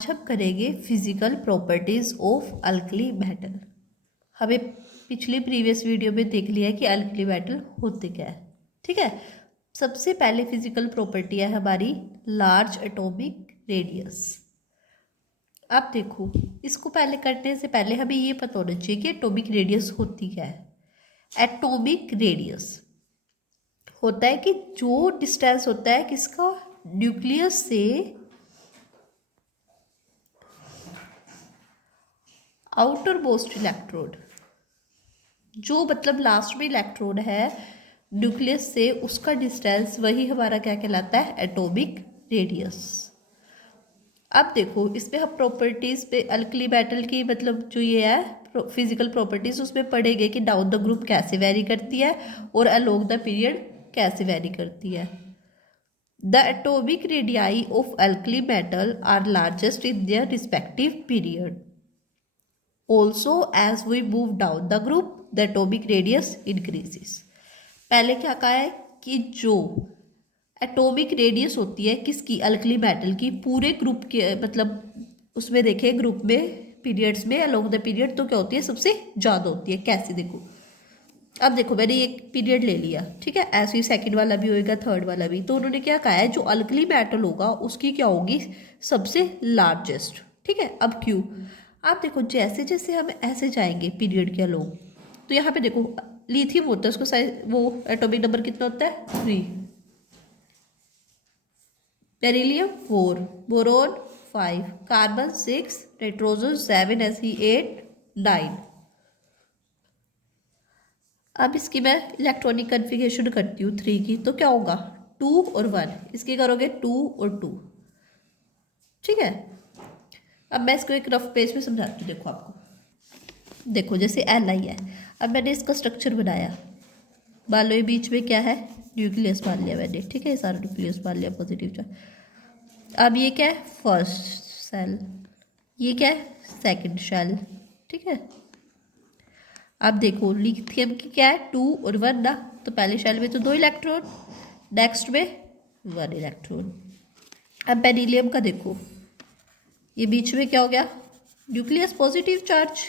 हम करेंगे physical properties of alkali metal. हमें पिछली प्रीवियस वीडियो में देख लिया है कि अल्कली मेटल होते क्या है। ठीक है, सबसे पहले फिजिकल प्रॉपर्टी है हमारी लार्ज एटॉमिक रेडियस। अब देखो, इसको पहले करने से पहले हमें ये पता होना चाहिए कि एटॉमिक रेडियस होती क्या है। एटॉमिक रेडियस होता है कि जो डिस्टेंस होता है किसका, न्यूक्लियस से आउटर मोस्ट इलेक्ट्रोड, जो मतलब लास्ट में इलेक्ट्रोड है न्यूक्लियस से, उसका डिस्टेंस, वही हमारा क्या कहलाता है, एटॉमिक रेडियस। अब देखो, इसमें हम प्रॉपर्टीज पे अल्कली मेटल की मतलब जो ये है फिजिकल प्रॉपर्टीज, उसमें पढ़ेंगे कि डाउन द ग्रुप कैसे वेरी करती है और अलोंग द पीरियड कैसे वेरी करती है। The atomic radii of alkali metal are largest in their respective period. Also, as we move down the group, the atomic radius increases. पहले क्या कहा है कि जो एटॉमिक रेडियस होती है किसकी, अल्कली मेटल की, पूरे ग्रुप के मतलब उसमें देखें ग्रुप में पीरियड्स में अलोंग द पीरियड, तो क्या होती है, सबसे ज़्यादा होती है। कैसे देखो, अब देखो मैंने एक पीरियड ले लिया, ठीक है, ऐसे ही सेकंड वाला भी होएगा, थर्ड वाला भी, तो उन्होंने क्या कहा है, जो अल्कली मेटल होगा उसकी क्या होगी, सबसे लार्जेस्ट। ठीक है, अब क्यों, आप देखो जैसे जैसे हम ऐसे जाएंगे पीरियड के अलोंग, तो यहाँ पे देखो लिथियम होता है, उसको साइज वो एटॉमिक नंबर कितना होता है, 3, बेरिलियम 4, बोरोन 5, कार्बन 6, नाइट्रोजन 7, ऐसी 8, 9। अब इसकी मैं इलेक्ट्रॉनिक कन्फिगरेशन करती हूँ 3 की, तो क्या होगा, 2 और 1, इसकी करोगे 2 और 2। ठीक है, अब मैं इसको एक रफ पेज में समझाती हूँ। देखो आपको, देखो जैसे एल आई है, अब मैंने इसका स्ट्रक्चर बनाया, मान लो ये बीच में क्या है, न्यूक्लियस मान लिया मैंने, ठीक है, सारा न्यूक्लियस मान लिया पॉजिटिव चार्ज। अब ये क्या है, फर्स्ट सेल, ये क्या है, सेकंड शेल। ठीक है, अब देखो लिथियम की क्या है, 2 और 1 ना, तो पहले शेल में तो 2 इलेक्ट्रॉन, नेक्स्ट में 1 इलेक्ट्रॉन। अब बेरिलियम का देखो, ये बीच में क्या हो गया, न्यूक्लियस पॉजिटिव चार्ज,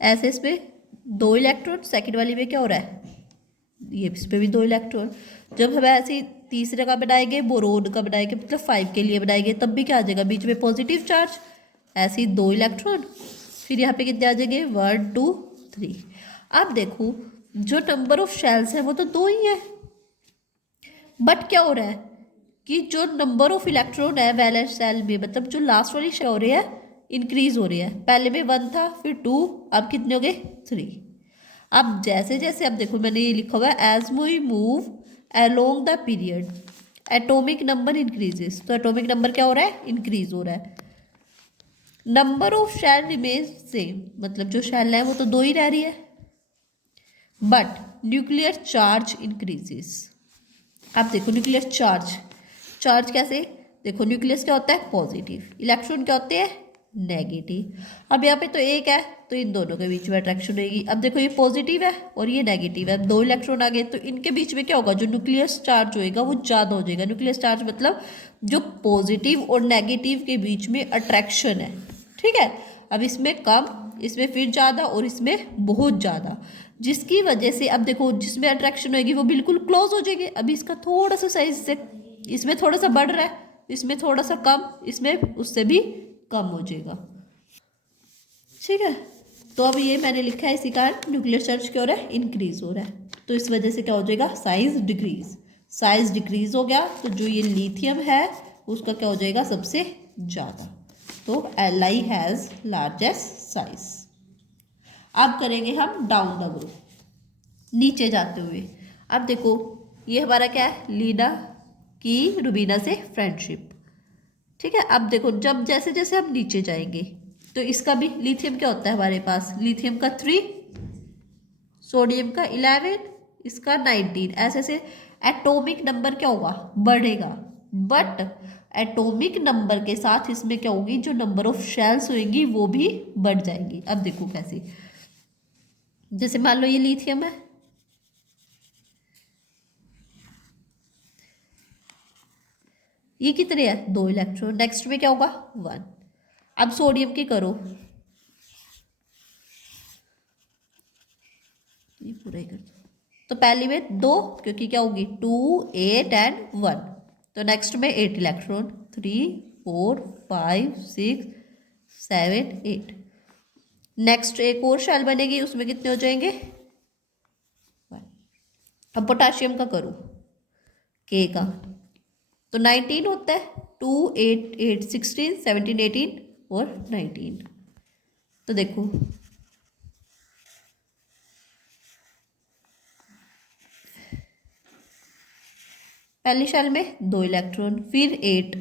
ऐसे इसमें 2 इलेक्ट्रॉन, सेकंड वाली में क्या हो रहा है, ये इसमें भी 2 इलेक्ट्रॉन। जब हम ऐसे तीसरे का बनाएंगे, बोरोन का बनाएंगे, मतलब 5 के लिए बनाएंगे, तब भी क्या आ जाएगा, बीच में पॉजिटिव चार्ज, ऐसे ही 2 इलेक्ट्रॉन, फिर यहाँ पे कितने आ जाएंगे, 1 2 3। अब देखो जो नंबर ऑफ शेल्स है वो तो 2 ही है, बट क्या हो रहा है कि जो नंबर ऑफ इलेक्ट्रॉन है वैलेंस शेल में, मतलब जो लास्ट वाली शेल हो रही है, इंक्रीज हो रही है। पहले में 1 था, फिर 2, अब कितने हो गए, 3। अब जैसे जैसे, अब देखो मैंने ये लिखा हुआ है, as we move along the period atomic number increases, तो एटॉमिक नंबर क्या हो रहा है, इंक्रीज हो रहा है। Number of shell remains same, मतलब जो शेल है वो तो 2 ही रह रही है, बट न्यूक्लियर चार्ज इंक्रीजेस। अब देखो न्यूक्लियर चार्ज, चार्ज कैसे, देखो न्यूक्लियस क्या होता है, पॉजिटिव, इलेक्ट्रॉन क्या होते हैं, नेगेटिव। अब यहाँ पे तो एक है, तो इन दोनों के बीच में अट्रैक्शन होगी। अब देखो ये पॉजिटिव है और ये नेगेटिव है, अब 2 इलेक्ट्रॉन आ गए, तो इनके बीच में क्या होगा, जो न्यूक्लियस चार्ज होएगा वो ज़्यादा हो जाएगा। न्यूक्लियस चार्ज मतलब जो पॉजिटिव और नेगेटिव के बीच में अट्रैक्शन है। ठीक है, अब इसमें कम, इसमें फिर ज़्यादा और इसमें बहुत ज़्यादा, जिसकी वजह से अब देखो जिसमें अट्रैक्शन होगी वो बिल्कुल क्लोज हो जाएगी। अभी इसका थोड़ा सा साइज से, इसमें थोड़ा सा बढ़ रहा है, इसमें थोड़ा सा कम, इसमें उससे भी कम हो जाएगा। ठीक है, तो अब ये मैंने लिखा है, इसी कारण न्यूक्लियर चार्ज क्या हो रहा है, इंक्रीज हो रहा है, तो इस वजह से क्या हो जाएगा, साइज डिक्रीज। साइज डिक्रीज हो गया तो जो ये लिथियम है उसका क्या हो जाएगा, सबसे ज़्यादा, तो L I has largest size. अब करेंगे हम डाउन द ग्रुप, नीचे जाते हुए। अब देखो ये हमारा क्या है, लीना की रुबीना से फ्रेंडशिप। ठीक है, अब देखो जब जैसे जैसे हम नीचे जाएंगे, तो इसका भी लिथियम क्या होता है हमारे पास, लिथियम का 3, सोडियम का 11, इसका 19, ऐसे से एटॉमिक नंबर क्या होगा, बढ़ेगा। बट एटॉमिक नंबर के साथ इसमें क्या होगी, जो नंबर ऑफ शेल्स होंगी वो भी बढ़ जाएंगी। अब देखो कैसे, जैसे मान लो ये लिथियम है, ये कितने हैं, 2 इलेक्ट्रॉन। नेक्स्ट में क्या होगा, 1। अब सोडियम की करो, ये पूरा ही कर दो। तो पहली में 2, क्योंकि क्या होगी 2, 8 एंड 1। तो नेक्स्ट में 8 इलेक्ट्रॉन, 3, 4, 5, 6, 7, 8। नेक्स्ट एक और शेल बनेगी, उसमें कितने हो जाएंगे, 1। अब पोटाशियम का करो, के का, तो 19 होता है, 2, 8, 8, 16, 17, 18 और 19। तो देखो पहली शेल में 2 इलेक्ट्रॉन, फिर 8,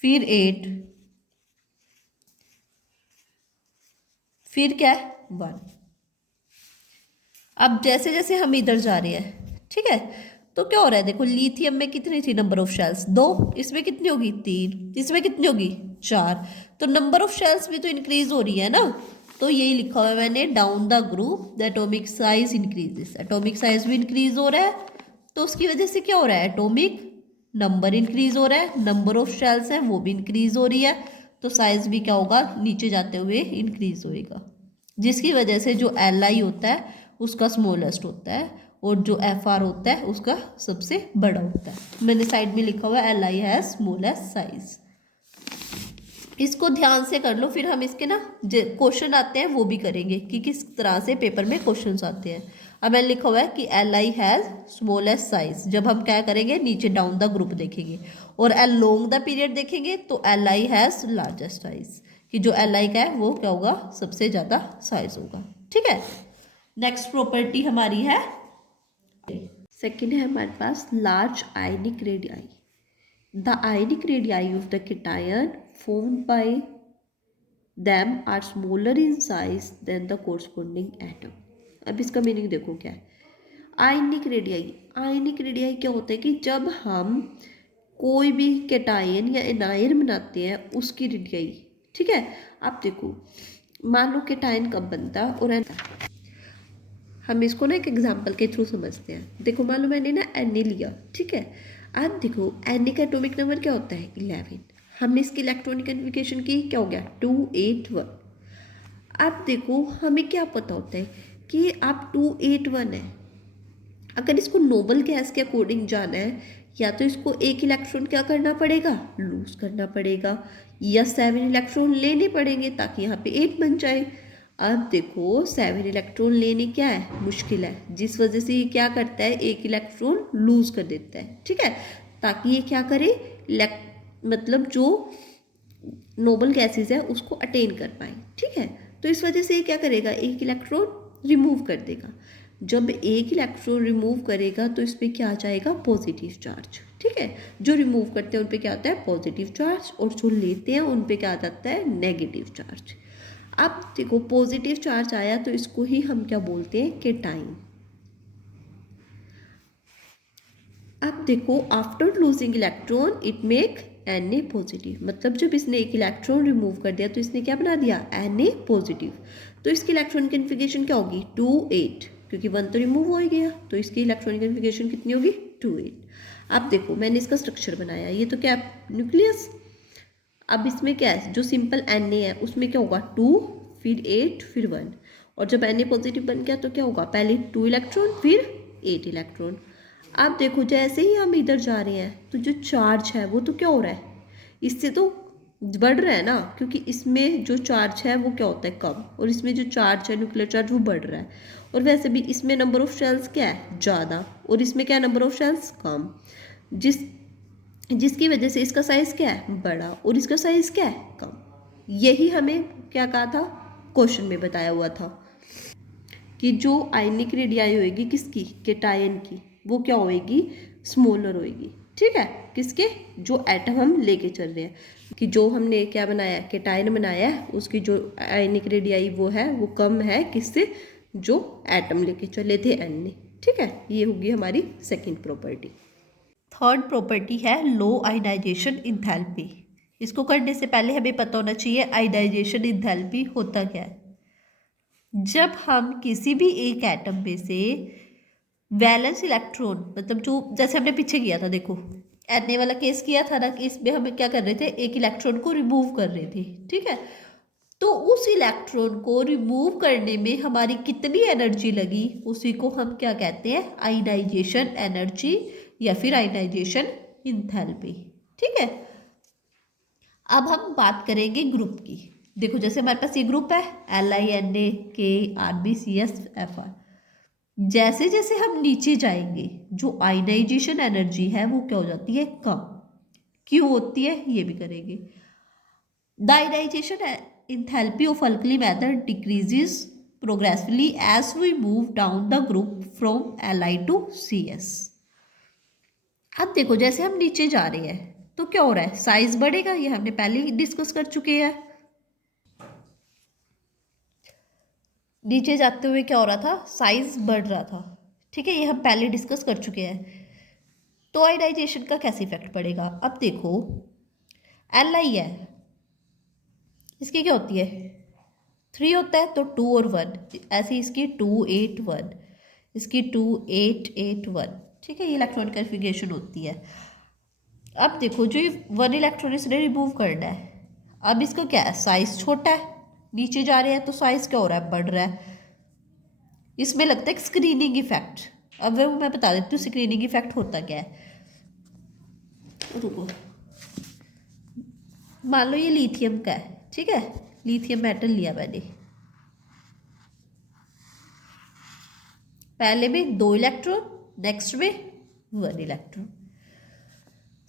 फिर 8, फिर क्या है 1। अब जैसे जैसे हम इधर जा रहे हैं, ठीक है, तो क्या हो रहा है, देखो लिथियम में कितनी थी नंबर ऑफ शेल्स, 2, इसमें कितनी होगी 3, इसमें कितनी होगी 4। तो नंबर ऑफ शेल्स भी तो इंक्रीज हो रही है ना। तो यही लिखा हुआ है मैंने, down the group the atomic size increases. Atomic size भी इंक्रीज हो रहा है, तो उसकी वजह से क्या हो रहा है, एटॉमिक नंबर इंक्रीज हो रहा है, नंबर ऑफ शेल्स है वो भी इंक्रीज हो रही है, तो साइज भी क्या होगा, नीचे जाते हुए इंक्रीज होएगा, जिसकी वजह से जो Li होता है उसका स्मॉलेस्ट होता है, और जो Fr होता है उसका सबसे बड़ा होता है। मैंने साइड में लिखा हुआ है Li हैज स्मॉलेस्ट साइज। इसको ध्यान से कर लो, फिर हम इसके ना क्वेश्चन आते हैं वो भी करेंगे कि किस तरह से पेपर में क्वेश्चंस आते हैं। अब मैंने लिखा हुआ है कि Li हैज स्मॉलेस्ट साइज, जब हम क्या करेंगे, नीचे डाउन द ग्रुप देखेंगे, और अलोंग द पीरियड देखेंगे तो Li हैज लार्जेस्ट साइज, कि जो Li का है वो क्या होगा, सबसे ज़्यादा साइज होगा। ठीक है, नेक्स्ट प्रॉपर्टी हमारी है, सेकेंड है हमारे पास large ionic radii. The ionic radii of the cation formed by them are smaller in size than the corresponding atom। अब इसका मीनिंग देखो क्या है, आयनिक रेडियाई। आयनिक रेडियाई क्या होता है कि जब हम कोई भी कैटायन या एनायन बनाते हैं उसकी रेडियाई। ठीक है, आप देखो, मान लो कैटायन कब बनता और हम इसको ना एक एग्जांपल के थ्रू समझते हैं। देखो मान लो मैंने ना Na लिया, ठीक है, अब देखो Na का एटॉमिक नंबर क्या होता है 11। हमने इसकी इलेक्ट्रॉनिक कन्फिगरेशन की, क्या हो गया 281। अब देखो हमें क्या पता होता है कि आप 281 है, अगर इसको नोबल गैस के अकॉर्डिंग जाना है, या तो इसको एक इलेक्ट्रॉन क्या करना पड़ेगा, लूज करना पड़ेगा, या 7 इलेक्ट्रॉन लेने पड़ेंगे ताकि यहाँ पे 8 बन जाए। अब देखो 7 इलेक्ट्रॉन लेने क्या है, मुश्किल है, जिस वजह से ये क्या करता है, एक इलेक्ट्रॉन लूज कर देता है। ठीक है, ताकि ये क्या करे, मतलब जो नोबल गैसेज है उसको अटेन कर पाए। ठीक है, तो इस वजह से ये क्या करेगा, एक इलेक्ट्रॉन रिमूव कर देगा। जब एक इलेक्ट्रॉन रिमूव करेगा तो इस पर क्या आ जाएगा, पॉजिटिव चार्ज। ठीक है, जो रिमूव करते हैं उन पे क्या आता है, पॉजिटिव चार्ज, और जो लेते हैं उन पे क्या आ जाता है, नेगेटिव चार्ज। अब देखो पॉजिटिव चार्ज आया तो इसको ही हम क्या बोलते हैं, कैटाइन। अब देखो after losing electron it make Na positive, मतलब जब इसने एक इलेक्ट्रॉन रिमूव कर दिया तो इसने क्या बना दिया, Na पॉजिटिव। तो इसकी इलेक्ट्रॉन कन्फिगरेशन क्या होगी, 2 8, क्योंकि 1 तो रिमूव हो ही गया, तो इसकी इलेक्ट्रॉन कन्फिगरेशन कितनी होगी, 2 8। अब देखो मैंने इसका स्ट्रक्चर बनाया, ये तो क्या न्यूक्लियस। अब इसमें क्या है, जो सिंपल Na है उसमें क्या होगा 2, फिर 8, फिर 1, और जब Na पॉजिटिव बन गया तो क्या होगा, पहले 2 इलेक्ट्रॉन फिर 8 इलेक्ट्रॉन। अब देखो जैसे ही हम इधर जा रहे हैं तो जो चार्ज है वो तो क्या हो रहा है, इससे तो बढ़ रहा है ना, क्योंकि इसमें जो चार्ज है वो क्या होता है कम, और इसमें जो चार्ज है न्यूक्लियर चार्ज वो बढ़ रहा है। और वैसे भी इसमें नंबर ऑफ शेल्स क्या है ज़्यादा, और इसमें क्या नंबर ऑफ शेल्स कम, जिसकी वजह से इसका साइज़ क्या है बड़ा और इसका साइज़ क्या है कम। यही हमें क्या कहा था, क्वेश्चन में बताया हुआ था कि जो आयनिक रेडियाई होएगी किसकी, कैटायन की, वो क्या होएगी, स्मॉलर होएगी। ठीक है, किसके, जो एटम हम लेके चल रहे हैं, कि जो हमने क्या बनाया है, कैटायन बनाया है, उसकी जो आयनिक रेडियाई वो है वो कम है किससे, जो एटम लेके चले थे Na। ठीक है, ये होगी हमारी सेकेंड प्रॉपर्टी। थर्ड प्रॉपर्टी है लो आयनाइजेशन इंथैल्पी। इसको करने से पहले हमें पता होना चाहिए आयनाइजेशन इंथैल्पी होता क्या है। जब हम किसी भी एक एटम में से वैलेंस इलेक्ट्रॉन मतलब जो जैसे हमने पीछे किया था, देखो Na वाला केस किया था ना कि इसमें हम क्या कर रहे थे, एक इलेक्ट्रॉन को रिमूव कर रहे थे, ठीक है। तो उस इलेक्ट्रॉन को रिमूव करने में हमारी कितनी एनर्जी लगी, उसी को हम क्या कहते हैं, आयनाइजेशन एनर्जी या फिर आयनाइजेशन इंथैल्पी, ठीक है। अब हम बात करेंगे ग्रुप की। देखो जैसे हमारे पास ये ग्रुप है LINA, KRBCS, FR। जैसे जैसे हम नीचे जाएंगे जो आयनाइजेशन एनर्जी है वो क्या हो जाती है, कम। क्यों होती है ये भी करेंगे। The ionisation enthalpy of alkali method decreases progressively as we move down the group from Li to CS। अब देखो जैसे हम नीचे जा रहे हैं तो क्या हो रहा है, साइज बढ़ेगा, ये हमने पहले ही डिस्कस कर चुके हैं। नीचे जाते हुए क्या हो रहा था, साइज बढ़ रहा था, ठीक है, ये हम पहले डिस्कस कर चुके हैं। तो आयनाइजेशन का कैसे इफेक्ट पड़ेगा, अब देखो Li है, इसकी क्या होती है, 3 होता है तो 2 और 1, ऐसे इसकी 2 8 1, इसकी 2 8 8 1, ठीक है, ये इलेक्ट्रॉन कन्फिगरेशन होती है। अब देखो जो ये 1 इलेक्ट्रॉन इसने रिमूव करना है, अब इसका क्या है, साइज छोटा है, नीचे जा रहे हैं तो साइज क्या हो रहा है, बढ़ रहा है। इसमें लगता है स्क्रीनिंग इफेक्ट। अब वो मैं बता देती हूँ स्क्रीनिंग इफेक्ट होता क्या है। रुको, मान लो ये लिथियम का है, ठीक है, लिथियम मेटल लिया मैंने, पहले में 2 इलेक्ट्रॉन, नेक्स्ट में 1 इलेक्ट्रॉन।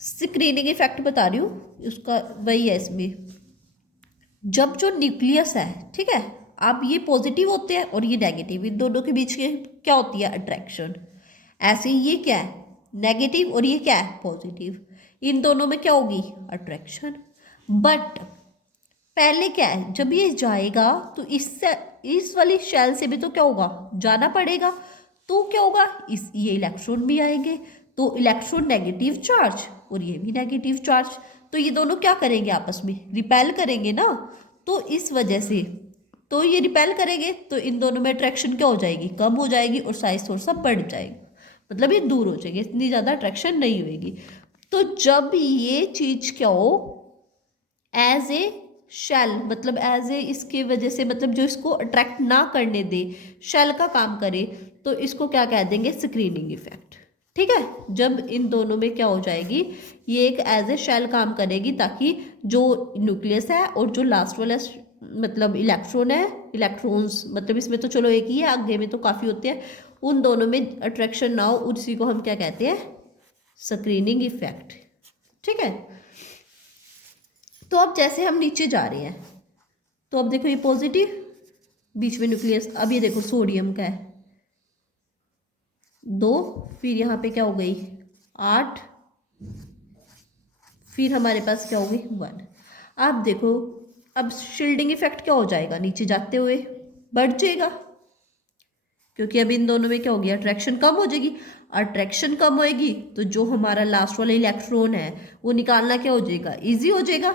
स्क्रीनिंग इफेक्ट बता रही हूँ, उसका वही है इसमें। जब जो न्यूक्लियस है, ठीक है, अब ये पॉजिटिव होते हैं और ये नेगेटिव, इन दोनों के बीच के क्या होती है, अट्रैक्शन। ऐसे ही ये क्या है, नेगेटिव, और ये क्या है, पॉजिटिव, इन दोनों में क्या होगी, अट्रैक्शन। बट पहले क्या है, जब ये जाएगा तो इससे, इस वाली शेल से भी तो क्या होगा, जाना पड़ेगा, तो क्या होगा, ये इलेक्ट्रॉन भी आएंगे, तो इलेक्ट्रॉन नेगेटिव चार्ज और ये भी नेगेटिव चार्ज, तो ये दोनों क्या करेंगे, आपस में रिपेल करेंगे ना, तो इस वजह से, तो ये रिपेल करेंगे तो इन दोनों में अट्रैक्शन क्या हो जाएगी, कम हो जाएगी, और साइज थोड़ा सा बढ़ जाएगा, मतलब ये दूर हो जाएगी, इतनी ज़्यादा अट्रैक्शन नहीं होगी। तो जब ये चीज़ क्या हो, एज ए शेल, मतलब एज ए, इसके वजह से, मतलब जो इसको अट्रैक्ट ना करने दे, शेल का काम करे, तो इसको क्या कह देंगे, स्क्रीनिंग इफेक्ट, ठीक है। जब इन दोनों में क्या हो जाएगी, ये एक एज ए शेल काम करेगी, ताकि जो न्यूक्लियस है और जो लास्ट वाला मतलब इलेक्ट्रॉन है, इलेक्ट्रॉन्स मतलब इसमें तो चलो एक ही है, आगे में तो काफ़ी होते हैं, उन दोनों में अट्रैक्शन ना हो, उसी को हम क्या कहते हैं, स्क्रीनिंग इफेक्ट, ठीक है। तो अब जैसे हम नीचे जा रहे हैं तो अब देखो ये पॉजिटिव, बीच में न्यूक्लियस, अब ये देखो सोडियम का है 2, फिर यहाँ पे क्या हो गई 8, फिर हमारे पास क्या हो गई 1। आप देखो अब शील्डिंग इफेक्ट क्या हो जाएगा, नीचे जाते हुए बढ़ जाएगा, क्योंकि अब इन दोनों में क्या हो गया, अट्रैक्शन कम हो जाएगी। अट्रैक्शन कम होएगी तो जो हमारा लास्ट वाला इलेक्ट्रॉन है वो निकालना क्या हो जाएगा, इजी हो जाएगा।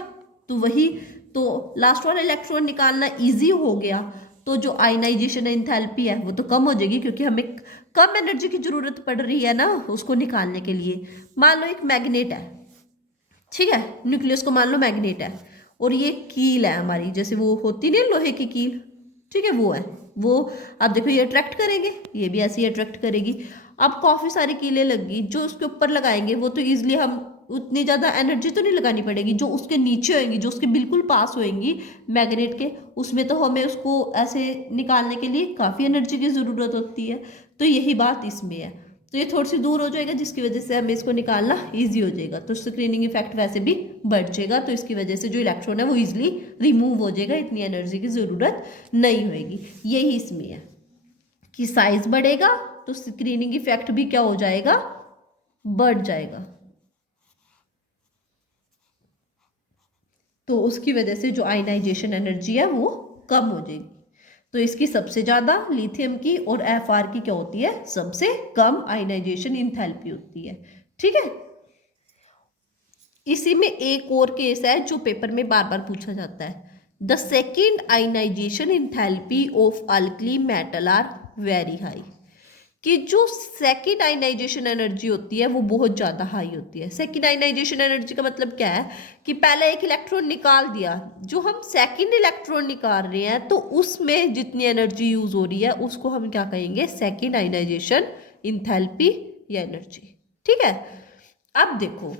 तो वही, तो लास्ट वाला इलेक्ट्रॉन निकालना इजी हो गया, तो जो आयनाइजेशन एंथैल्पी है वो तो कम हो जाएगी, क्योंकि हमें कम एनर्जी की जरूरत पड़ रही है ना उसको निकालने के लिए। मान लो एक मैग्नेट है, ठीक है, न्यूक्लियस को मान लो मैग्नेट है, और ये कील है हमारी, जैसे वो होती नहीं लोहे की कील, ठीक है, वो है वो। अब देखो ये अट्रैक्ट करेंगे, ये भी ऐसे ही अट्रैक्ट करेगी। अब काफ़ी सारी कीलें लगी, जो उसके ऊपर लगाएंगे वो तो ईजिली हम, उतनी ज़्यादा एनर्जी तो नहीं लगानी पड़ेगी, जो उसके नीचे होएंगी, जो उसके बिल्कुल पास होएंगी मैग्नेट के, उसमें तो हमें उसको ऐसे निकालने के लिए काफ़ी एनर्जी की ज़रूरत होती है। तो यही बात इसमें है, तो ये थोड़ी सी दूर हो जाएगा, जिसकी वजह से हमें इसको निकालना ईजी हो जाएगा, तो स्क्रीनिंग इफेक्ट वैसे भी बढ़ जाएगा, तो इसकी वजह से जो इलेक्ट्रॉन है वो ईजिली रिमूव हो जाएगा, इतनी एनर्जी की ज़रूरत नहीं होएगी। यही इसमें है कि साइज बढ़ेगा तो स्क्रीनिंग इफेक्ट भी क्या हो जाएगा, बढ़ जाएगा, तो उसकी वजह से जो आयनाइजेशन एनर्जी है वो कम हो जाएगी। तो इसकी सबसे ज़्यादा लिथियम की और एफआर की क्या होती है, सबसे कम आयनाइजेशन इंथैल्पी होती है, ठीक है। इसी में एक और केस है जो पेपर में बार बार पूछा जाता है, the second ionisation enthalpy of alkali metal are very high. कि जो सेकेंड आयनाइजेशन एनर्जी होती है वो बहुत ज़्यादा हाई होती है। सेकेंड आयनाइजेशन एनर्जी का मतलब क्या है कि पहले एक इलेक्ट्रॉन निकाल दिया, जो हम सेकेंड इलेक्ट्रॉन निकाल रहे हैं तो उसमें जितनी एनर्जी यूज हो रही है उसको हम क्या कहेंगे, सेकेंड आयनाइजेशन इंथैल्पी या एनर्जी। ठीक है, अब देखो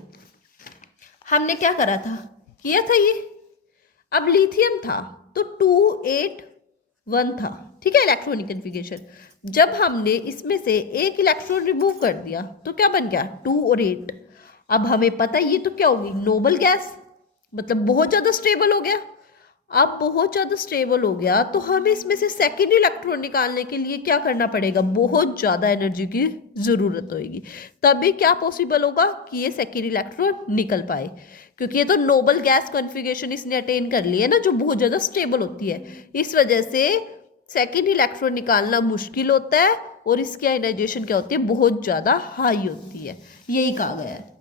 हमने क्या करा था, किया था ये, अब लिथियम था तो 281 था, ठीक है, इलेक्ट्रॉनिक कन्फिगरेशन। जब हमने इसमें से एक इलेक्ट्रॉन रिमूव कर दिया तो क्या बन गया, 2 और 8। अब हमें पता है ये तो क्या होगी, नोबल गैस, मतलब बहुत ज़्यादा स्टेबल हो गया। अब बहुत ज़्यादा स्टेबल हो गया तो हमें इसमें से सेकेंड इलेक्ट्रॉन निकालने के लिए क्या करना पड़ेगा, बहुत ज़्यादा एनर्जी की ज़रूरत होगी, तभी क्या पॉसिबल होगा कि ये सेकेंड इलेक्ट्रॉन निकल पाए, क्योंकि ये तो नोबल गैस कॉन्फ़िगरेशन इसने अटेन कर ली है ना, जो बहुत ज़्यादा स्टेबल होती है। इस वजह से सेकेंड इलेक्ट्रॉन निकालना मुश्किल होता है और इसकी आयनाइजेशन क्या होती है, बहुत ज़्यादा हाई होती है, यही कहा गया है।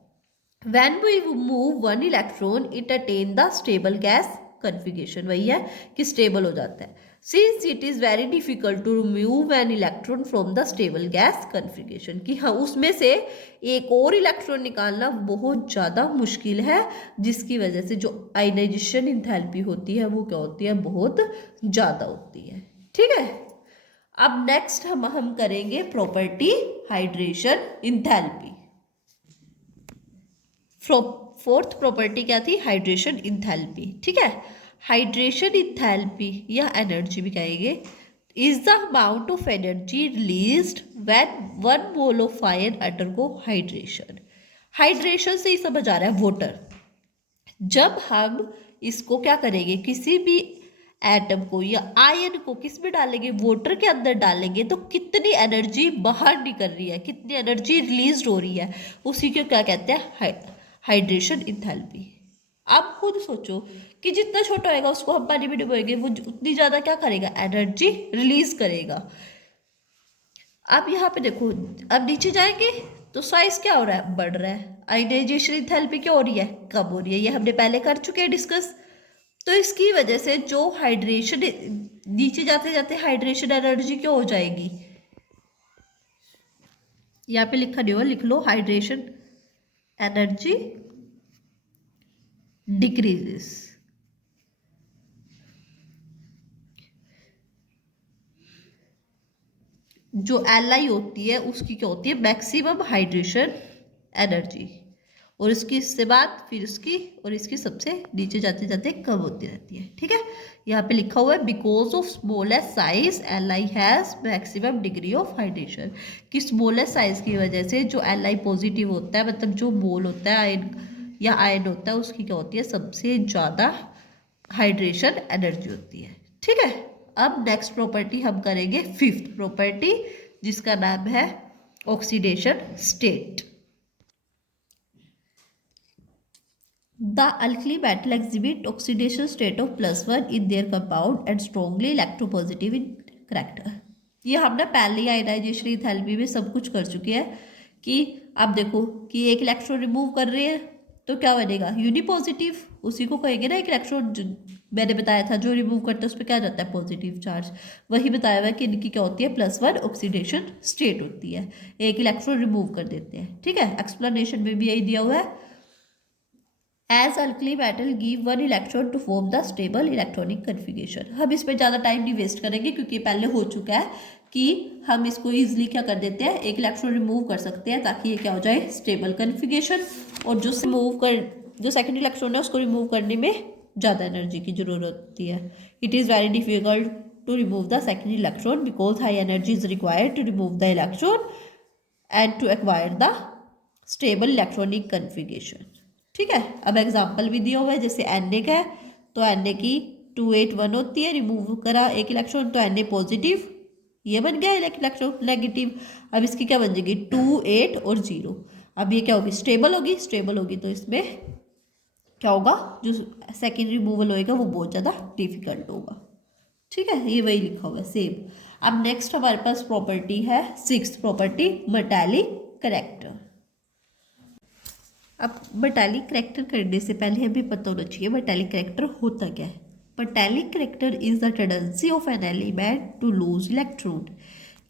When we move one electron, it attain the stable gas configuration, वही है कि स्टेबल हो जाता है। Since it is very difficult to remove an electron from the stable gas configuration, कि हाँ उसमें से एक और इलेक्ट्रॉन निकालना बहुत ज़्यादा मुश्किल है, जिसकी वजह से जो आयनाइजेशन इंथैल्पी होती है वो क्या होती है, बहुत ज़्यादा होती है। ठीक है, अब नेक्स्ट हम करेंगे property hydration enthalpy. Fourth property क्या थी, हाइड्रेशन इंथैल्पी। ठीक है, हाइड्रेशन इंथैल्पी या एनर्जी भी कहेंगे, is the amount of energy released when 1 mole of ion undergo hydration. Hydration से ही समझ आ रहा है वाटर। जब हम इसको क्या करेंगे, किसी भी एटम को या आयन को किस में डालेंगे, वाटर के अंदर डालेंगे, तो कितनी एनर्जी बाहर निकल रही है, कितनी एनर्जी रिलीज हो रही है, उसी को क्या कहते हैं, हाइड्रेशन इंथैल्पी। आप खुद सोचो कि जितना छोटा होएगा उसको हम पानी में डुबोएंगे, वो उतनी ज़्यादा क्या करेगा, एनर्जी रिलीज करेगा। अब यहाँ पे देखो, अब नीचे जाएंगे तो साइज क्या हो रहा है, बढ़ रहा है। आयनाइजेशन इंथैल्पी क्या हो रही है, कम हो रही है, ये हमने पहले कर चुके हैं डिस्कस। तो इसकी वजह से जो हाइड्रेशन, नीचे जाते जाते हाइड्रेशन एनर्जी क्या हो जाएगी, यहाँ पे लिखा नहीं हुआ, लिख लो, हाइड्रेशन एनर्जी डिक्रीजेस। जो Li होती है उसकी क्या होती है, मैक्सिमम हाइड्रेशन एनर्जी, और इसकी इससे बाद फिर इसकी और इसकी सबसे नीचे जाते जाते कम होती रहती है। ठीक है, यहाँ पे लिखा हुआ है because of smallest size Li has maximum degree of hydration, कि स्मॉलेस्ट साइज की वजह से जो Li पॉजिटिव होता है, मतलब जो मोल होता है आयन या आयन होता है, उसकी क्या होती है, सबसे ज़्यादा हाइड्रेशन एनर्जी होती है। ठीक है, अब नेक्स्ट प्रॉपर्टी हम करेंगे फिफ्थ प्रॉपर्टी, जिसका नाम है oxidation state. The alkali metal exhibit oxidation state of +1 in their compound and strongly electropositive in character। ये हमने पहले आयनाइजेशन इंथैल्पी में सब कुछ कर चुके हैं, कि आप देखो कि एक इलेक्ट्रॉन रिमूव कर रहे हैं तो क्या बनेगा, यूनिपॉजिटिव, उसी को कहेंगे ना, एक इलेक्ट्रॉन मैंने बताया था जो रिमूव करता है उस पर क्या जाता है, पॉजिटिव चार्ज। वही बताया हुआ है कि इनकी क्या होती है, +1 ऑक्सीडेशन स्टेट होती है, एक इलेक्ट्रॉन रिमूव कर देते हैं। ठीक है, एक्सप्लेनेशन में भी यही दिया हुआ है, as alkali metal give 1 electron to form the stable electronic configuration. हम इस पर ज़्यादा टाइम नहीं वेस्ट करेंगे क्योंकि पहले हो चुका है, कि हम इसको ईजिली क्या कर देते हैं, एक इलेक्ट्रॉन रिमूव कर सकते हैं ताकि ये क्या हो जाए, स्टेबल कन्फिगरेशन। और जो सेकेंड इलेक्ट्रॉन है उसको रिमूव करने में ज़्यादा एनर्जी की जरूरत होती है। It is very difficult to remove the second electron because high energy is required to remove the electron and to acquire the stable electronic configuration. ठीक है, अब एग्जाम्पल भी दिया हुआ है, जैसे Na का है तो Na की 281 होती है, रिमूव करा एक इलेक्ट्रॉन तो Na पॉजिटिव, ये बन गया इलेक्ट्रॉन नेगेटिव। अब इसकी क्या बन जाएगी, 2, 8 और 0। अब ये क्या होगी, स्टेबल होगी, स्टेबल होगी तो इसमें क्या होगा, जो सेकेंड रिमूवल होएगा वो बहुत ज़्यादा डिफिकल्ट होगा। ठीक है, ये वही लिखा हुआ है सेम। अब नेक्स्ट हमारे पास प्रॉपर्टी है सिक्स्थ प्रॉपर्टी, मेटालिक करैक्टर। अब मेटालिक करैक्टर करने से पहले हमें पता होना चाहिए मेटालिक करैक्टर होता क्या है। Metallic character is the tendency of an element to lose electron,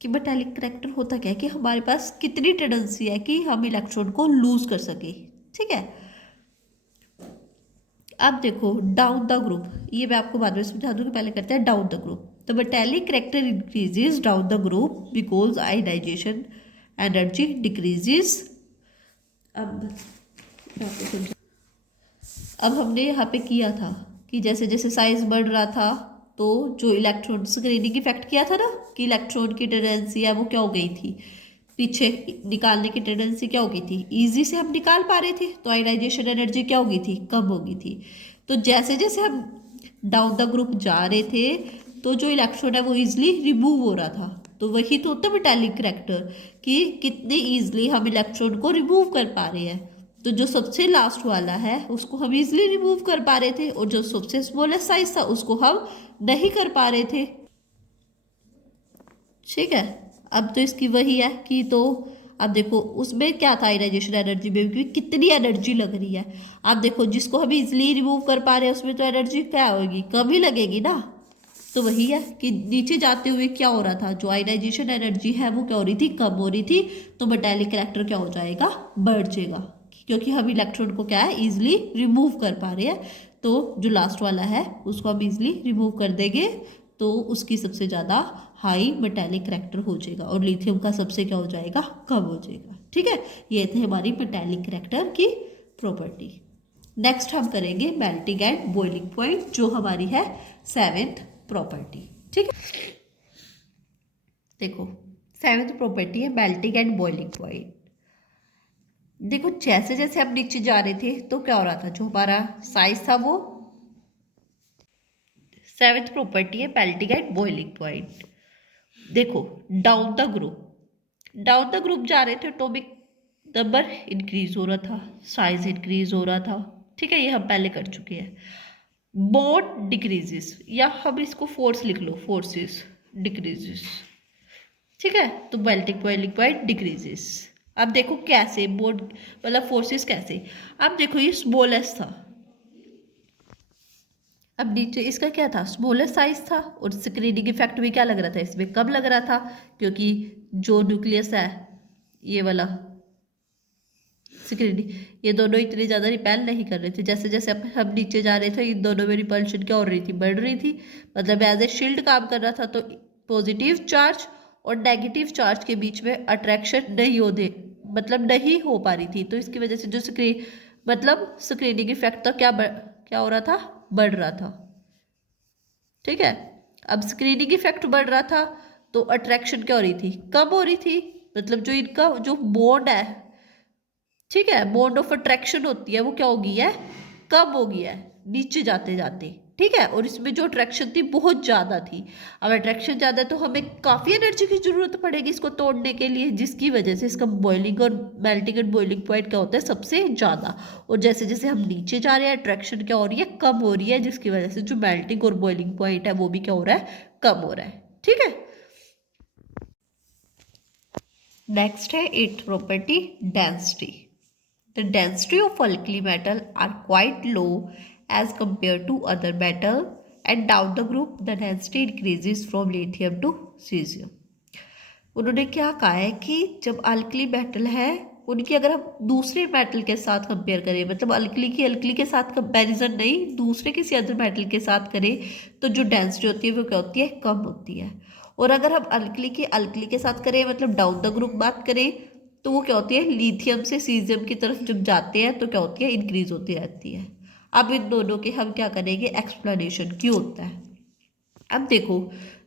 कि मेटालिक करेक्टर होता क्या है कि हमारे पास कितनी टेंडेंसी है कि हम इलेक्ट्रॉन को लूज कर सके। ठीक है, अब देखो डाउन द ग्रुप, ये मैं आपको बाद में समझा दूंगी, पहले करते हैं down the group. The metallic character increases down the group because ionisation energy decreases. अब अब हमने यहाँ पे किया था कि जैसे जैसे साइज बढ़ रहा था तो जो इलेक्ट्रॉन स्क्रीनिंग इफेक्ट किया था ना कि इलेक्ट्रॉन की टेंडेंसी है वो क्या हो गई थी, पीछे निकालने की टेंडेंसी क्या हो गई थी, इजी से हम निकाल पा रहे थे, तो आयनाइजेशन एनर्जी क्या हो गई थी, कम हो गई थी। तो जैसे जैसे हम डाउन द ग्रुप जा रहे थे तो जो इलेक्ट्रॉन है वो इजिली रिमूव हो रहा था। तो वही तो होता है मेटालिक करेक्टर कि कितने ईजिली हम इलेक्ट्रॉन को रिमूव कर पा रहे हैं। तो जो सबसे लास्ट वाला है उसको हम इजिली रिमूव कर पा रहे थे और जो सबसे स्मॉलेस्ट साइज था उसको हम नहीं कर पा रहे थे। ठीक है, अब तो इसकी वही है कि तो अब देखो उसमें क्या था आयनाइजेशन एनर्जी में कि कितनी एनर्जी लग रही है। अब देखो जिसको हम इजिली रिमूव कर पा रहे हैं उसमें तो एनर्जी क्या होगी, कम ही लगेगी ना। तो वही है कि नीचे जाते हुए क्या हो रहा था, जो आयनाइजेशन एनर्जी है वो क्या हो रही थी, कम हो रही थी। तो मेटालिक करेक्टर क्या हो जाएगा, बढ़ जाएगा, क्योंकि हम इलेक्ट्रॉन को क्या है इजिली रिमूव कर पा रहे हैं। तो जो लास्ट वाला है उसको हम इजिली रिमूव कर देंगे तो उसकी सबसे ज़्यादा हाई मेटालिक करेक्टर हो जाएगा और लिथियम का सबसे क्या हो जाएगा, कम हो जाएगा। ठीक है, ये थे हमारी मेटालिक करेक्टर की प्रॉपर्टी। नेक्स्ट हम करेंगे मेल्टिंग एंड बॉइलिंग पॉइंट, जो हमारी है 7th प्रॉपर्टी। ठीक है, देखो 7th प्रॉपर्टी है मेल्टिंग एंड बॉइलिंग पॉइंट। देखो जैसे जैसे हम नीचे जा रहे थे तो क्या हो रहा था, जो हमारा साइज था वो 7th प्रॉपर्टी है मेल्टिंग एंड बॉइलिंग पॉइंट। देखो डाउन द ग्रुप जा रहे थे, एटॉमिक नंबर इंक्रीज हो रहा था, साइज इंक्रीज हो रहा था। ठीक है, ये हम पहले कर चुके हैं। बॉन्ड डिक्रीजेस, या हम इसको फोर्स लिख लो, फोर्सेस डिक्रीजेस। ठीक है, तो मेल्टिंग बॉइलिंग पॉइंट डिक्रीजेस। अब देखो कैसे बॉन्ड मतलब फोर्सेस कैसे, अब देखो ये स्मॉलेस्ट था, अब नीचे इसका क्या था, स्मॉलेस्ट साइज था और स्क्रीनिंग इफेक्ट भी क्या लग रहा था, इसमें कम लग रहा था, क्योंकि जो न्यूक्लियस है ये वाला स्क्रीनिंग, ये दोनों इतने ज़्यादा रिपेल नहीं कर रहे थे। जैसे जैसे हम नीचे जा रहे थे इन दोनों में रिपल्शन क्या हो रही थी, बढ़ रही थी, मतलब एज ए शील्ड काम कर रहा था। तो पॉजिटिव चार्ज और नेगेटिव चार्ज के बीच में अट्रैक्शन नहीं होते, मतलब नहीं हो पा रही थी। तो इसकी वजह से जो मतलब स्क्रीनिंग इफेक्ट तो क्या हो रहा था, बढ़ रहा था। ठीक है, अब स्क्रीनिंग इफेक्ट बढ़ रहा था तो अट्रैक्शन क्या हो रही थी, कम हो रही थी, मतलब जो इनका जो बॉन्ड है, ठीक है, बॉन्ड ऑफ अट्रैक्शन होती है वो क्या हो गई है, कम हो गई है नीचे जाते जाते। ठीक है, और इसमें जो अट्रैक्शन थी बहुत ज़्यादा थी। अब अट्रैक्शन ज़्यादा है तो हमें काफ़ी एनर्जी की जरूरत पड़ेगी इसको तोड़ने के लिए, जिसकी वजह से इसका बॉइलिंग और मेल्टिंग एंड बॉइलिंग पॉइंट क्या होता है, सबसे ज़्यादा। और जैसे जैसे हम नीचे जा रहे हैं अट्रैक्शन क्या हो रही है, कम हो रही है, जिसकी वजह से जो मेल्टिंग और बॉइलिंग पॉइंट है वो भी क्या हो रहा है, कम हो रहा है। ठीक है, नेक्स्ट है 8th property density. The density of alkali metal are quite low as compared to other metal, and down the group the density increases from lithium to cesium. उन्होंने क्या कहा है कि जब अल्कली मेटल है उनकी अगर हम दूसरे मेटल के साथ कंपेयर करें, मतलब अल्कली के साथ कंपैरिजन नहीं, दूसरे किसी अदर मेटल के साथ करें, तो जो डेंसिटी होती है वो क्या होती है, कम होती है। और अगर हम अल्कली के साथ करें, मतलब डाउन द ग्रुप बात करें, तो वो क्या होती है, लिथियम से सीजियम की तरफ जब जाते हैं तो क्या होती है, इंक्रीज होती रहती है। अब इन दोनों के हम क्या करेंगे, एक्सप्लेनेशन क्यों होता है। अब देखो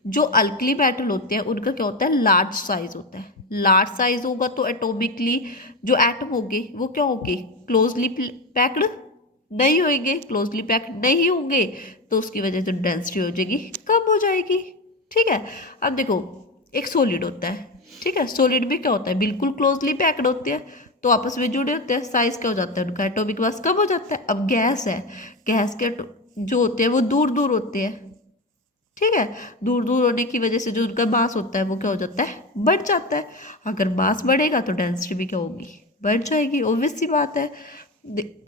जो अल्कली मेटल होते हैं उनका क्या होता है, लार्ज साइज होता है। लार्ज साइज होगा तो एटॉमिकली जो एटम होंगे वो क्या होंगे, क्लोजली पैक्ड नहीं होंगे, क्लोजली पैक्ड नहीं होंगे, तो उसकी वजह से डेंसिटी हो जाएगी, कम हो जाएगी। ठीक है, अब देखो एक सॉलिड होता है, ठीक है, सॉलिड भी क्या होता है, बिल्कुल क्लोजली पैक्ड होते हैं, तो आपस में जुड़े होते हैं, साइज क्या हो जाता है उनका, एटॉमिक मास कम हो जाता है। अब गैस है, गैस के जो होते हैं वो दूर दूर होते हैं। ठीक है, दूर दूर होने की वजह से जो उनका मास होता है वो क्या हो जाता है, बढ़ जाता है। अगर मास बढ़ेगा तो डेंसिटी भी क्या होगी, बढ़ जाएगी, ऑब्वियस सी बात है।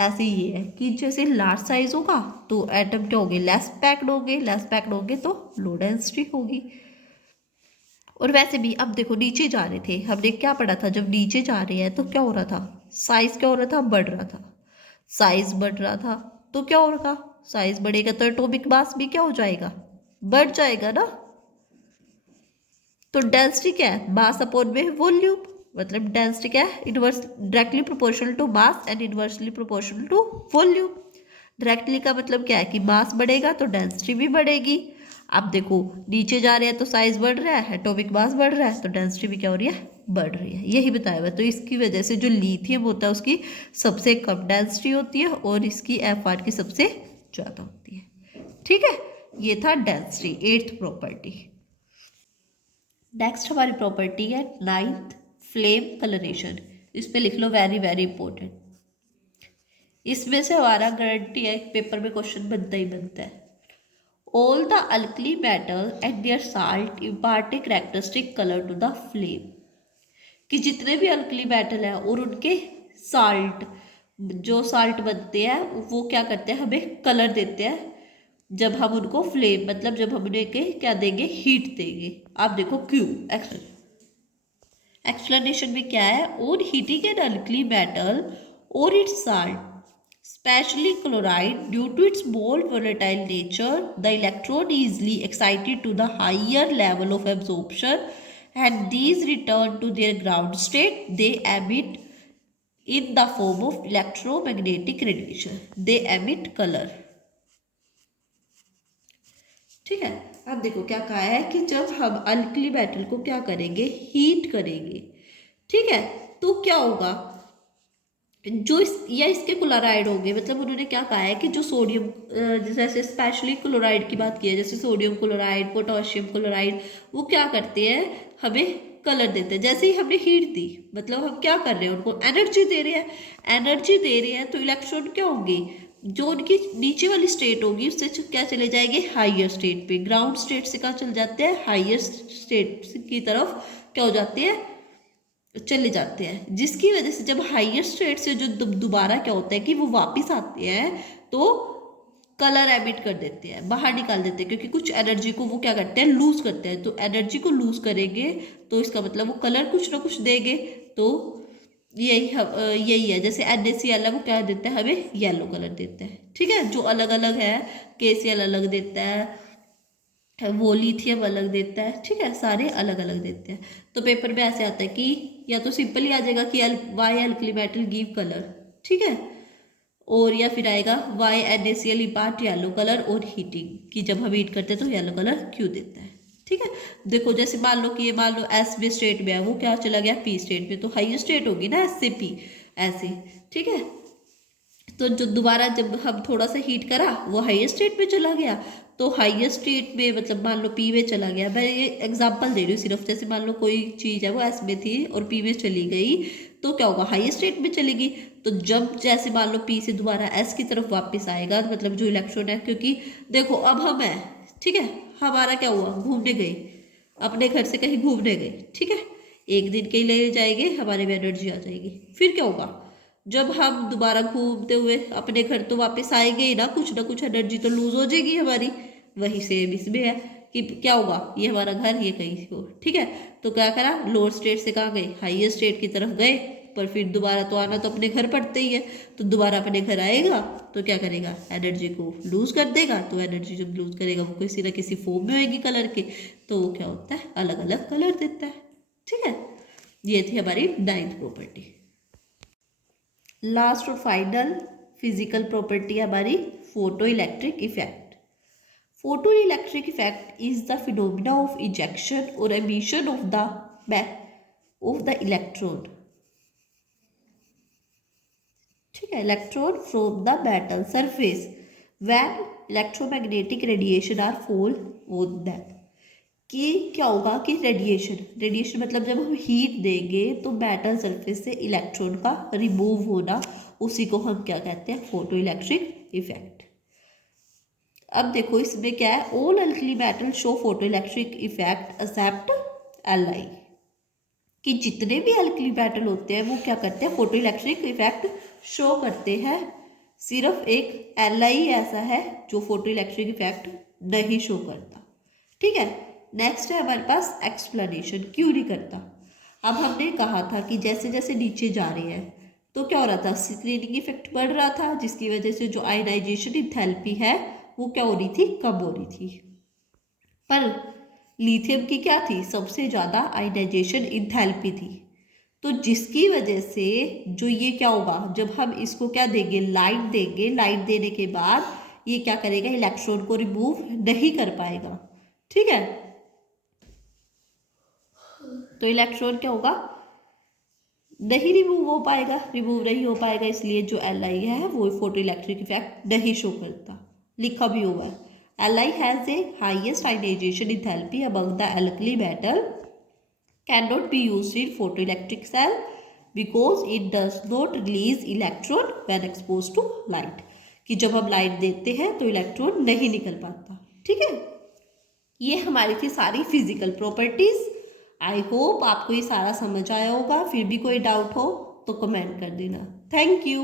ऐसे ये है कि जैसे लार्ज साइज होगा तो एटम क्या होंगे, लेस पैक्ड होंगे, लेस पैक्ड होंगे तो लो डेंसिटी होगी। और वैसे भी अब देखो नीचे जा रहे थे, हमने क्या पढ़ा था, जब नीचे जा रहे हैं तो क्या हो रहा था, साइज क्या हो रहा था, बढ़ रहा था। साइज बढ़ रहा था तो क्या होगा, साइज बढ़ेगा तो एटॉमिक मास भी क्या हो जाएगा, बढ़ जाएगा ना। तो डेंसिटी क्या है, मास अपॉन में वॉल्यूम, मतलब डेंसिटी क्या है, inverse directly proportional to mass and inversely proportional to volume. Directly का मतलब क्या है कि मास बढ़ेगा तो डेंसिटी भी बढ़ेगी। अब देखो नीचे जा रहे हैं तो साइज बढ़ रहा है, एटॉमिक मास बढ़ रहा है, तो डेंसिटी भी क्या हो रही है, बढ़ रही है। यही बताया हुआ। तो इसकी वजह से जो लिथियम होता है उसकी सबसे कम डेंसिटी होती है और इसकी एफ की सबसे ज़्यादा होती है। ठीक है, ये था डेंसिटी, 8th प्रॉपर्टी। नेक्स्ट हमारी प्रॉपर्टी है 9th, फ्लेम कलरेशन। इस पे लिख लो, वेरी वेरी इंपॉर्टेंट। इसमें से हमारा गारंटी है पेपर में क्वेश्चन बनता ही बनता है। All the alkali metal and their salt impart a characteristic colour to the flame. कि जितने भी अल्कली मेटल है और उनके साल्ट, जो साल्ट बनते हैं वो क्या करते हैं, हमें कलर देते हैं जब हम उनको फ्लेम, मतलब जब हम उन्हें के क्या देंगे, हीट देंगे। आप देखो क्यों, एक्सप्लेनेशन में क्या है, और हीटिंग एन अल्कली मेटल और it's salt especially chloride, due to its more volatile nature, the electron is easily excited to the higher level of absorption, and these return to their ground state. They emit in the form of electromagnetic radiation. They emit color. ठीक है, अब देखो क्या कहा है कि जब हम अल्कली मेटल को क्या करेंगे, हीट करेंगे, ठीक है, तो क्या होगा, जो इस या इसके क्लोराइड होंगे, मतलब उन्होंने क्या कहा है कि जो सोडियम, जैसे स्पेशली क्लोराइड की बात की है, जैसे सोडियम क्लोराइड, पोटाशियम क्लोराइड, वो क्या करते हैं, हमें कलर देते हैं। जैसे ही हमने हीट दी, मतलब हम क्या कर रहे हैं, उनको एनर्जी दे रहे हैं, एनर्जी दे रहे हैं, तो इलेक्ट्रॉन क्या होंगे, जो उनकी नीचे वाली स्टेट होगी उससे क्या चले जाएंगे, हाइयर स्टेट पे। ग्राउंड स्टेट से क्या चल जाते हैं, हाइयर स्टेट की तरफ क्या हो जाते हैं, चले जाते हैं। जिसकी वजह से जब हाइयर स्टेट से जो दोबारा क्या होता है कि वो वापस आते हैं तो कलर एमिट कर देते हैं, बाहर निकाल देते हैं, क्योंकि कुछ एनर्जी को वो क्या करते हैं, लूज करते हैं। तो एनर्जी को लूज करेंगे तो इसका मतलब वो कलर कुछ ना कुछ देंगे। तो यही है, जैसे NaCl है वो क्या देता है, हमें येलो कलर देता है। ठीक है, जो अलग अलग है, KCl अलग देता है, वो लिथियम अलग देता है। ठीक है, सारे अलग अलग देते हैं। तो पेपर में ऐसे आता है कि या तो सिंपल ही आ जाएगा कि why alkali metal give colour, ठीक है, और या फिर आएगा why NaCl impart yellow colour और हीटिंग, कि जब हम हीट करते हैं तो येलो कलर क्यों देता है। ठीक है, देखो जैसे मान लो कि ये मान लो एस बे स्टेट में है, वो क्या चला गया पी स्टेट में, तो हाई स्टेट होगी ना एस से पी, ऐसे। ठीक है, तो जो दोबारा जब हम थोड़ा सा हीट करा वो हाई स्टेट में चला गया, तो हाई स्टेट में मतलब मान लो पी में चला गया। मैं ये एग्जांपल दे रही हूँ सिर्फ, जैसे मान लो कोई चीज़ है वो एस में थी और पी में चली गई, तो क्या होगा, हाई स्टेट में चलेगी। तो जब जैसे मान लो पी से दोबारा एस की तरफ वापस आएगा, मतलब जो इलेक्ट्रॉन है, क्योंकि देखो अब हम है, ठीक है, हमारा क्या हुआ, घूमने गए, अपने घर से कहीं घूमने गए, ठीक है, एक दिन के लिए जाएंगे, हमारे में एनर्जी आ जाएगी। फिर क्या होगा, जब हम दोबारा घूमते हुए अपने घर तो वापस आएंगे ही ना कुछ एनर्जी तो लूज हो जाएगी हमारी। वही सेम इसमें है कि क्या होगा, ये हमारा घर, ये कहीं हो, ठीक है, तो क्या करा, लोअर स्टेट से कहाँ गए, हाईएस्ट स्टेट की तरफ गए, पर फिर दोबारा तो आना तो अपने घर पड़ते ही है। तो दोबारा अपने घर आएगा तो क्या करेगा, एनर्जी को लूज कर देगा। तो एनर्जी जब लूज करेगा वो किसी ना किसी फॉर्म में होएगी कलर के, तो वो क्या होता है, अलग अलग कलर देता है। ठीक है, ये थी हमारी 9th प्रॉपर्टी। लास्ट और फाइनल फिजिकल प्रॉपर्टी है हमारी photoelectric effect. Photoelectric effect is the phenomena of ejection और एमिशन ऑफ द इलेक्ट्रॉन। ठीक है, electron from the metal surface when electromagnetic radiation are fall on that. कि क्या होगा कि रेडिएशन मतलब जब हम हीट देंगे तो मेटल सरफेस से इलेक्ट्रॉन का रिमूव होना, उसी को हम क्या कहते हैं, फोटो इलेक्ट्रिक इफेक्ट। अब देखो इसमें क्या है, all alkali metal show photoelectric effect except Li। कि जितने भी अल्कली मेटल होते हैं वो क्या करते हैं, फोटो इलेक्ट्रिक इफेक्ट शो करते हैं। सिर्फ एक Li ऐसा है जो फोटो इलेक्ट्रिक इफेक्ट नहीं शो करता। ठीक है, नेक्स्ट है हमारे पास एक्सप्लेनेशन, क्यों नहीं करता। अब हमने कहा था कि जैसे जैसे नीचे जा रहे हैं तो क्या हो रहा था, स्क्रीनिंग इफेक्ट बढ़ रहा था, जिसकी वजह से जो आयनाइजेशन इंथैल्पी है वो क्या हो रही थी, कम हो रही थी। पर लिथियम की क्या थी, सबसे ज़्यादा आयनाइजेशन इंथैल्पी थी। तो जिसकी वजह से जो ये क्या होगा, जब हम इसको क्या देंगे, लाइट देंगे, लाइट देने के बाद ये क्या करेगा, इलेक्ट्रॉन को रिमूव नहीं कर पाएगा। ठीक है, तो इलेक्ट्रॉन क्या होगा, नहीं रिमूव हो पाएगा, रिमूव नहीं हो पाएगा, इसलिए जो Li है वो फोटो इलेक्ट्रिक इफेक्ट नहीं शो करता। लिखा भी हुआ है Li has a highest ionization enthalpy among the alkali metal, cannot be used in photoelectric cell because it does not release electron when exposed to light, कि जब हम लाइट देते हैं तो इलेक्ट्रॉन नहीं निकल पाता। ठीक है, ये हमारी थी सारी फिजिकल प्रॉपर्टीज। आई होप आपको ये सारा समझ आया होगा। फिर भी कोई डाउट हो तो कमेंट कर देना। Thank you.